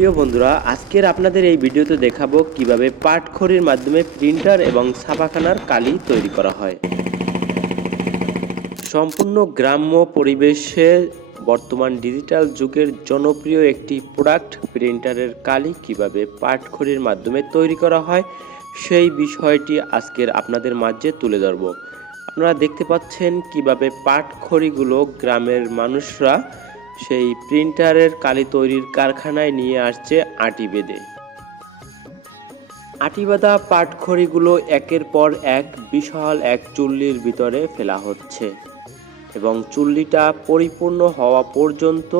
প্রিয় বন্ধুরা, আজকের আপনাদের এই ভিডিওতে দেখাবো কীভাবে পাটখড়ির মাধ্যমে প্রিন্টার এবং ছাপাখানার কালি তৈরি করা হয়। সম্পূর্ণ গ্রাম্য পরিবেশে বর্তমান ডিজিটাল যুগের জনপ্রিয় একটি প্রোডাক্ট, প্রিন্টারের কালি কীভাবে পাটখড়ির মাধ্যমে তৈরি করা হয়, সেই বিষয়টি আজকের আপনাদের মাঝে তুলে ধরব। আপনারা দেখতে পাচ্ছেন কীভাবে পাটখড়িগুলো গ্রামের মানুষরা সেই প্রিন্টারের কালি তৈরির কারখানায় নিয়ে আসছে আটি বেঁধে আটিবাঁধা পাটখড়িগুলো একের পর এক বিশাল এক চুল্লির ভিতরে ফেলা হচ্ছে এবং চুল্লিটা পরিপূর্ণ হওয়া পর্যন্ত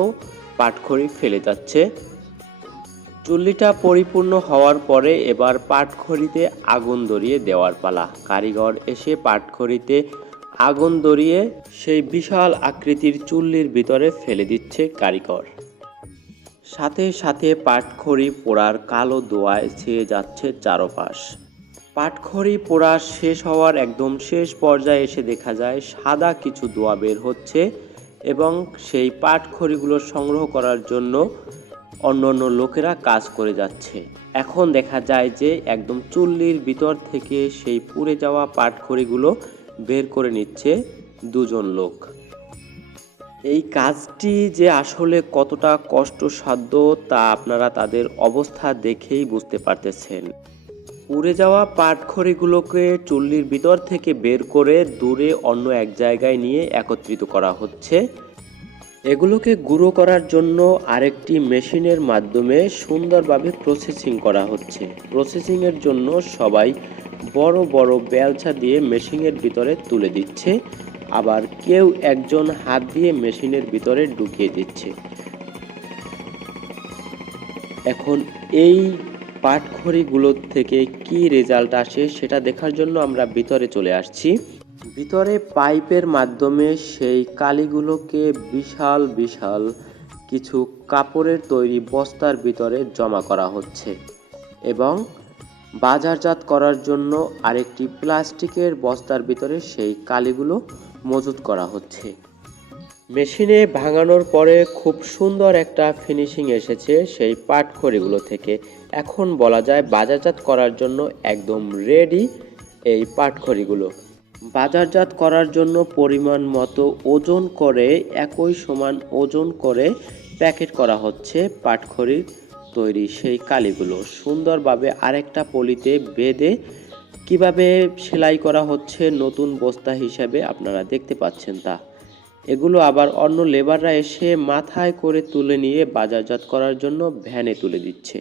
পাটখড়ি ফেলে যাচ্ছে। চুল্লিটা পরিপূর্ণ হওয়ার পরে এবার পাটখড়িতে আগুন ধরিয়ে দেওয়ার পালা। কারিগর এসে পাটখড়িতে আগুন ধরিয়ে সেই বিশাল আকৃতির চুল্লির ভিতরে ফেলে দিচ্ছে কারিগর। সাথে সাথে পাটখড়ি পোড়ার কালো দোয়ায় ছেয়ে যাচ্ছে চারপাশ। পাটখড়ি পোড়া শেষ হওয়ার একদম শেষ পর্যায়ে এসে দেখা যায়, সাদা কিছু দোয়া বের হচ্ছে এবং সেই পাটখড়িগুলো সংগ্রহ করার জন্য অন্য অন্য লোকেরা কাজ করে যাচ্ছে। এখন দেখা যায় যে একদম চুল্লির ভিতর থেকে সেই পুড়ে যাওয়া পাটখড়িগুলো বের করে নিচ্ছে দুজন লোক। এই কাজটি যে আসলে কতটা কষ্টসাধ্য তা আপনারা তাদের অবস্থা দেখেই বুঝতে পারতেছেন। উড়ে যাওয়া পাটখড়িগুলোকে চুল্লির ভিতর থেকে বের করে দূরে অন্য এক জায়গায় নিয়ে একত্রিত করা হচ্ছে। এগুলোকে গুঁড়ো করার জন্য আরেকটি মেশিনের মাধ্যমে সুন্দরভাবে প্রসেসিং করা হচ্ছে। প্রসেসিংয়ের জন্য সবাই বড় বড় বেলচা দিয়ে মেশিনের ভিতরে তুলে দিচ্ছে। আবার কেউ একজন হাত দিয়ে মেশিনের ভিতরে ঢুকিয়ে দিচ্ছে। এখন এই পাটখড়িগুলোর থেকে কি রেজাল্ট আসে সেটা দেখার জন্য আমরা ভিতরে চলে আসছি। ভিতরে পাইপের মাধ্যমে সেই কালিগুলোকে বিশাল বিশাল কিছু কাপড়ের তৈরি বস্তার ভিতরে জমা করা হচ্ছে। এবং বাজারজাত করার জন্য আরেকটি প্লাস্টিকের বস্তার ভিতরে সেই কালিগুলো মজুত করা হচ্ছে। মেশিনে ভাঙানোর পরে খুব সুন্দর একটা ফিনিশিং এসেছে সেই পাটখড়িগুলো থেকে। এখন বলা যায় বাজারজাত করার জন্য একদম রেডি এই পাটখড়িগুলো। বাজারজাত করার জন্য পরিমাণ মতো ওজন করে, একই সমান ওজন করে প্যাকেট করা হচ্ছে পাটখড়ির তৈরি সেই কালিগুলো সুন্দরভাবে আরেকটা পলিতে বেঁধে কীভাবে সেলাই করা হচ্ছে নতুন বস্তা হিসাবে আপনারা দেখতে পাচ্ছেন তা। এগুলো আবার অন্য লেবাররা এসে মাথায় করে তুলে নিয়ে বাজারজাত করার জন্য ভ্যানে তুলে দিচ্ছে।